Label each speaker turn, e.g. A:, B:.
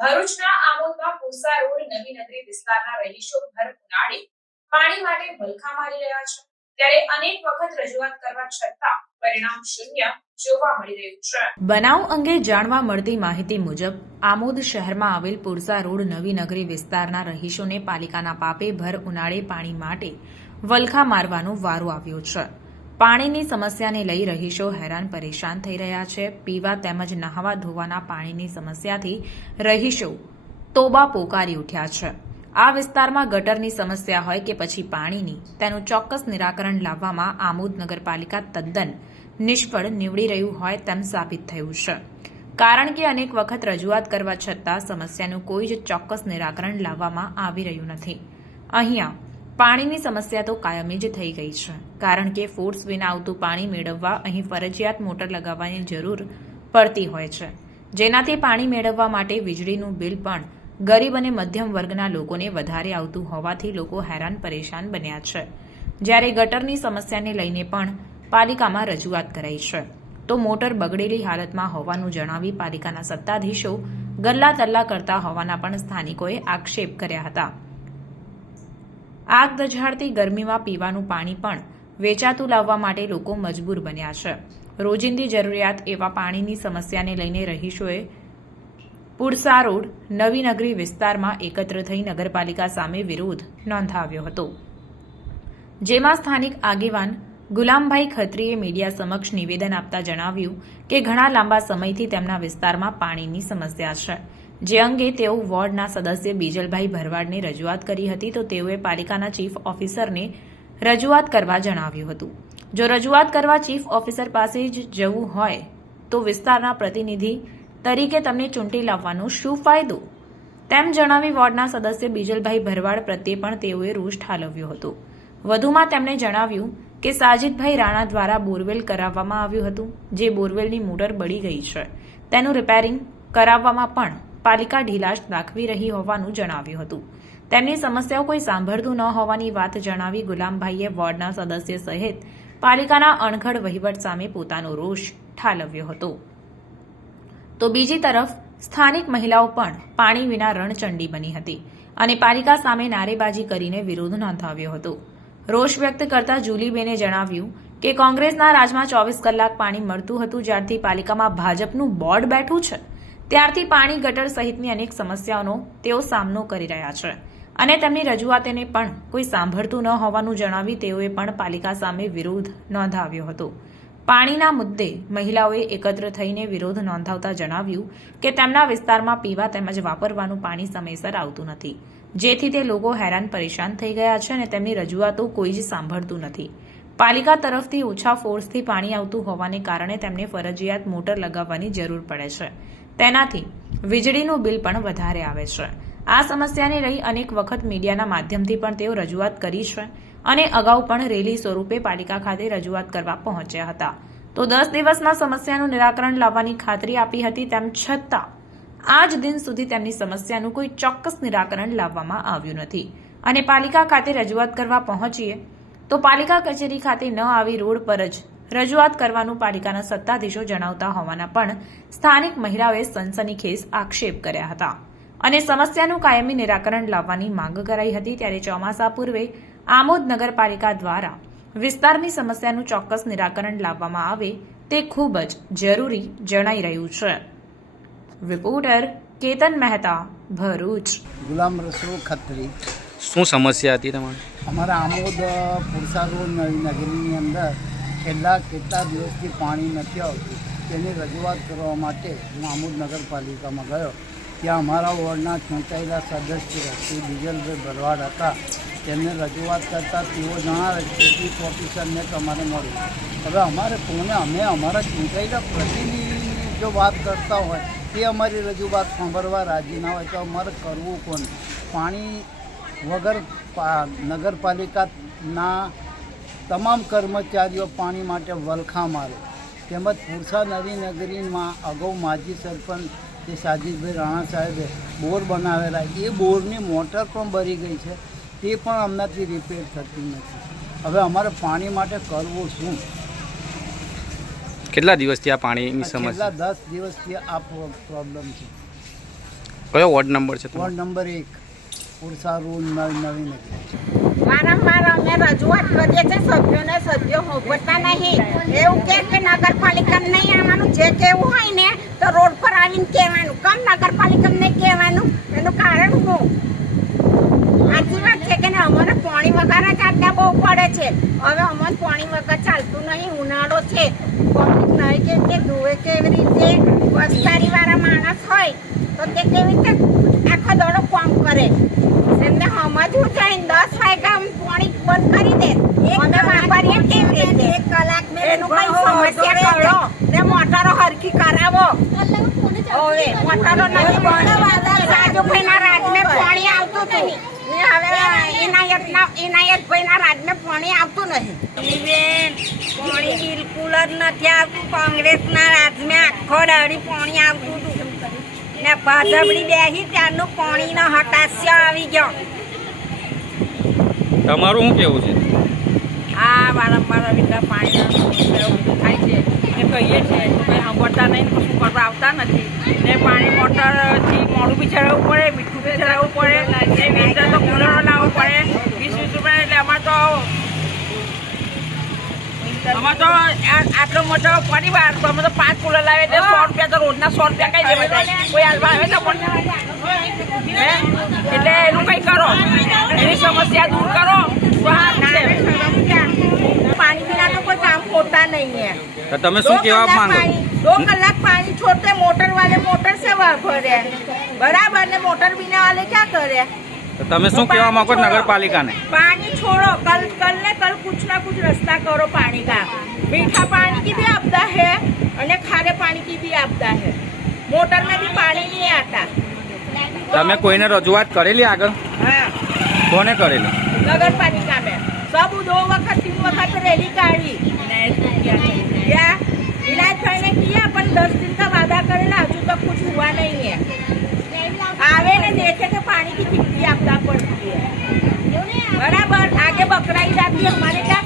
A: ભરૂચના આમોદમાં પુરસા રોડ નવી નગરી વિસ્તારના રહીશો ભર ઉનાળે પાણી માટે ભલખા મારી રહ્યા છે. ત્યારે અનેક વખત રજૂઆત કરવા છતાં પરિણામ શૂન્ય બનાવ અંગે જાણવા મળતી માહિતી મુજબ, આમોદ શહેરમાં આવેલ પુરસા રોડ નવી નગરી વિસ્તારના રહીશોને પાલિકાના પાપે ભર ઉનાળે પાણી માટે વલખા મારવાનો વારો આવ્યો છે. પાણીની સમસ્યાને લઈ રહીશો હેરાન પરેશાન થઈ રહ્યા છે. પીવા તેમજ નહાવા ધોવાના પાણીની સમસ્યાથી રહીશો તોબા પોકારી ઉઠ્યા છે. આ વિસ્તારમાં ગટરની સમસ્યા હોય કે પછી પાણીની, તેનું ચોક્કસ નિરાકરણ લાવવામાં આમોદ નગરપાલિકા તદ્દન નિષ્ફળ નીવડી રહ્યું હોય તેમ સાબિત થયું છે. કારણ કે અનેક વખત રજૂઆત કરવા છતાં સમસ્યાનું કોઈ જ ચોક્કસ નિરાકરણ લાવવામાં આવી રહ્યું નથી. અહીંયા પાણીની સમસ્યા તો કાયમી જ થઈ ગઈ છે. કારણ કે ફોર્સ વિના આવતું પાણી મેળવવા અહીં ફરજિયાત મોટર લગાવવાની જરૂર પડતી હોય છે. જેનાથી પાણી મેળવવા માટે વીજળીનું બિલ પણ ગરીબ અને મધ્યમ વર્ગના લોકોને વધારે આવતું હોવાથી લોકો હેરાન પરેશાન બન્યા છે. જ્યારે ગટરની સમસ્યાને લઈને પણ પાલિકામાં રજૂઆત કરાઈ છે. તો મોટર બગડેલી હાલતમાં હોવાનું જણાવી પાલિકાના સત્તાધીશો ગલ્લા તલ્લા કરતા હોવાના પણ સ્થાનિકોએ આક્ષેપ કર્યા હતા. આગ દઝાડતી ગરમીમાં પીવાનું પાણી પણ વેચાતું લાવવા માટે લોકો મજબૂર બન્યા છે. રોજિંદી જરૂરિયાત એવા પાણીની સમસ્યાને લઈને રહીશોએ પુરસા રોડ નવી વિસ્તારમાં એકત્ર થઈ નગરપાલિકા સામે વિરોધ નોંધાવ્યો હતો. જેમાં સ્થાનિક આગેવાન ગુલામભાઈ ખત્રીએ મીડિયા સમક્ષ નિવેદન આપતા જણાવ્યું કે ઘણા લાંબા સમયથી તેમના વિસ્તારમાં પાણીની સમસ્યા છે. જે અંગે તેઓ વોર્ડના સદસ્ય બીજલભાઈ ભરવાડને રજૂઆત કરી હતી, તો તેઓએ પાલિકાના ચીફ ઓફિસરને રજૂઆત કરવા જણાવ્યું હતું. જો રજૂઆત કરવા ચીફ ઓફિસર પાસે જ જવું હોય, તો વિસ્તારના પ્રતિનિધિ તરીકે તમને ચૂંટી લાવવાનો શું ફાયદો? તેમ જણાવી વોર્ડના સદસ્ય બીજલભાઈ ભરવાડ પ્રત્યે પણ તેઓએ રોષ ઠાલવ્યો હતો. વધુમાં તેમણે જણાવ્યું કે સાજિદભાઈ રાણા દ્વારા બોરવેલ કરાવવામાં આવ્યું હતું, જે બોરવેલની મોટર બળી ગઈ છે. તેનું રિપેરિંગ કરાવવામાં પણ પાલિકા ઢીલાશ દાખવી રહી હોવાનું જણાવ્યું હતું. તેમની સમસ્યાઓ કોઈ સાંભળતું ન હોવાની વાત જણાવી ગુલામભાઈએ વોર્ડના સદસ્ય સહિત પાલિકાના અણઘડ વહીવટ સામે પોતાનો રોષ ઠાલવ્યો હતો. તો બીજી તરફ, સ્થાનિક મહિલાઓ પણ પાણી વિના રણચંડી બની હતી અને પાલિકા સામે નારેબાજી કરીને વિરોધ નોંધાવ્યો હતો. રોષ વ્યક્ત કરતા જુલીબેને જણાવ્યું કે કોંગ્રેસના રાજમાં ચોવીસ કલાક પાણી મળતું હતું જ્યારથી પાલિકામાં ભાજપનું બોર્ડ બેઠું છે. ત્યારથી પાણી ગટર સહિતની અનેક સમસ્યાઓનો તેઓ સામનો કરી રહ્યા છે. અને તેમની રજૂઆતને પણ કોઈ સાંભળતું ન હોવાનું જણાવી તેઓએ પણ પાલિકા સામે વિરોધ નોંધાવ્યો હતો. પાણીના મુદ્દે મહિલાઓએ એકત્ર થઈને વિરોધ નોંધાવતા જણાવ્યું કે તેમના વિસ્તારમાં પીવા તેમજ વાપરવાનું પાણી સમયસર આવતું નથી. જેથી તે લોકો હેરાન પરેશાન થઈ ગયા છે અને તેમની રજૂઆતો કોઈ જ સાંભળતું નથી. પાલિકા તરફથી ઓછા ફોર્સથી પાણી આવતું હોવાને કારણે તેમને ફરજિયાત મોટર લગાવવાની જરૂર પડે છે. તેનાથી વીજળીનું બિલ પણ વધારે આવે છે. આ સમસ્યાને લઈ અનેક વખત મીડિયાના માધ્યમથી પણ તેઓ રજૂઆત કરી છે અને અગાઉ પણ રેલી સ્વરૂપે પાલિકા ખાતે રજૂઆત કરવા પહોંચ્યા હતા. તો દસ દિવસમાં સમસ્યાનું નિરાકરણ લાવવાની ખાતરી આપી હતી તેમ છતાં, આજ દિન સુધી તેમની સમસ્યાનું કોઈ ચોક્કસ નિરાકરણ લાવવામાં આવ્યું નથી. અને પાલિકા ખાતે રજૂઆત કરવા પહોંચીએ તો પાલિકા કચેરી ખાતે ન આવી રોડ પર જ રજૂઆત કરવાનું પાલિકાના સત્તાધીશો જણાવતા હોવાના પણ સ્થાનિક મહિલાઓએ સનસનીખેજ આક્ષેપ કર્યા હતા. અને સમસ્યાનું કાયમી નિરાકરણ લાવવાની માંગ કરાઈ હતી ત્યારે ચોમાસા પૂર્વે આમોદ નગરપાલિકા દ્વારા વિસ્તારની સમસ્યાનું ચોક્કસ નિરાકરણ લાવવામાં આવે તે ખૂબ જ જરૂરી જણાઈ રહ્યું છે. રિપોર્ટર કેતન મહેતા ભરૂચ.
B: ગુલામ રસૂલ ખત્રી.
C: શું સમસ્યા હતી તમારે?
B: અમારા આમોદ પુરસા રોડ નગરીની અંદર છેલ્લા કેટલા દિવસથી પાણી નથી આવતું, તેની રજૂઆત કરવા માટે હું આમોદ નગરપાલિકામાં ગયો. ત્યાં અમારા વોર્ડના ચૂંટાયેલા સદસ્ય શ્રી બીજલભાઈ ભરવાડ હતા. તેમને રજૂઆત કરતાં તેઓ જણાવે કે ચીફ ઓફિસરને તમારે મળ્યું. હવે અમારે કોને, અમે અમારા ચૂંટાયેલા પ્રતિનિધિની જો વાત કરતા હોય, તે અમારી રજૂઆત સાંભળવા રાજી ના હોય તો અમારે કરવું કોને? પાણી વગર નગરપાલિકાના તમામ કર્મચારીઓ પાણી માટે વલખા મારે. તેમજ પુરસા નવી નગરીમાં અગાઉ માજી સરપંચ તે સાજીદભાઈ રાણા સાહેબે બોર બનાવેલા એ બોરની મોટર પણ બરી ગઈ છે. તે પણ હમણાંથી રિપેર થતી નથી. હવે અમારે પાણી માટે કરવું શું?
C: કેટલા દિવસથી આ પાણીની સમસ્યા?
B: દસ દિવસથી આ પ્રોબ્લેમ છે.
C: કયો વોર્ડ નંબર છે
B: વોર્ડ નંબર એક પુરસા રોડ નવી નવી નગરી
D: વારંવાર અમે રજૂઆત કરીએ છીએ, સભ્યોને સભ્યો હોભળતા નહીં. એવું કે કે નગરપાલિકા નહીં આવવાનું? જે કેવું હોય ને, તો રોડ પર આવીને કહેવાનું. કમ નગરપાલિકા નહીં કહેવાનું. એનું કારણ શું? સાચી વાત છે કે અમારે પાણી વગર જ આટલા બહુ પડે છે. હવે અમારે પાણી વગર ચાલતું નહીં, ઉનાળો છે. પબ્લિક નહીં કે કે ધોવે કેવી રીતે? વસ્તારી વાળા માણસ હોય, તો તે કેવી રીતે આખો દોડો કામ કરે? એમને જઈને દસ વાગ્યા પાણી બંધ કરી દે. અમે વાપરીએ કેવી રીતે એક કલાક એનું કઈ સમસ્યા કરો ને મોટરો હરખી કરાવો. હવે મોટરો નથી. બંધ રાજુભાઈના રાજને પાણી આવતું હતું ને હવે ઇનાયતના ઇનાયતભાઈના રાજને પાણી આવતું નહીં. બેન પાણી બિલકુલ જ નથી આવતું. કોંગ્રેસના રાજને આખો દાડી પાણી આવતું હતું. ને ભાજપડી બેસી ત્યારનું પાણીનો હતાશ્ય આવી ગયો.
C: તમારું શું કેવું છે?
E: આ વારંવાર આવી રીતે પાણીના થાય છે. એ કહીએ છીએ, કંઈ સાંભળતા નહીં કશું આવતા નથી. ને પાણી મોટરથી મોડું બી ચડાવવું પડે, મીઠું બી ચડાવવું પડે, ને વીસ તો કુલરો લાવવું પડે. આટલો મોટો પરિવાર તો અમે તો પાંચ કુલર લાવે તો સો રૂપિયા તો રોજના સો રૂપિયા કઈ દેવા જાય કોઈ હાલવા આવે એટલે એનું કંઈ કરો. એની સમસ્યા દૂર કરો. તો હા
D: પાણી પીના તો કોઈ કામ હોતા નહીં
C: હે. તમે શું કહેવા માંગો?
D: દો કલાક પાણી છોડતે મોટર વાલે મોટર સેવા ભરે બરાબર ને મોટર પીના વાલે ક્યાં
C: કરે? તમે શું કહેવા માંગો છો નગરપાલિકાને
D: पानी छोड़ो कल कल ने कल कुछ ना कुछ रास्ता करो पानी का मीठा पानी की भी आपदा है और खारे पानी की भी आपदा है मोटर में भी पानी नहीं आता
C: તમે કોઈને રજૂઆત કરેલી આગળ
D: हाँ
C: કોને કરેલી
D: नगर पालिका में सब दो वक्त तीन वक्त रैली काढ़ी क्या इलाज करने किया अपन दस दिन का वादा करेला अभी तक कुछ हुआ नहीं है નથી આપતા પણ બરાબર? આગે બકરાઈ જાતી અમારે ત્યાં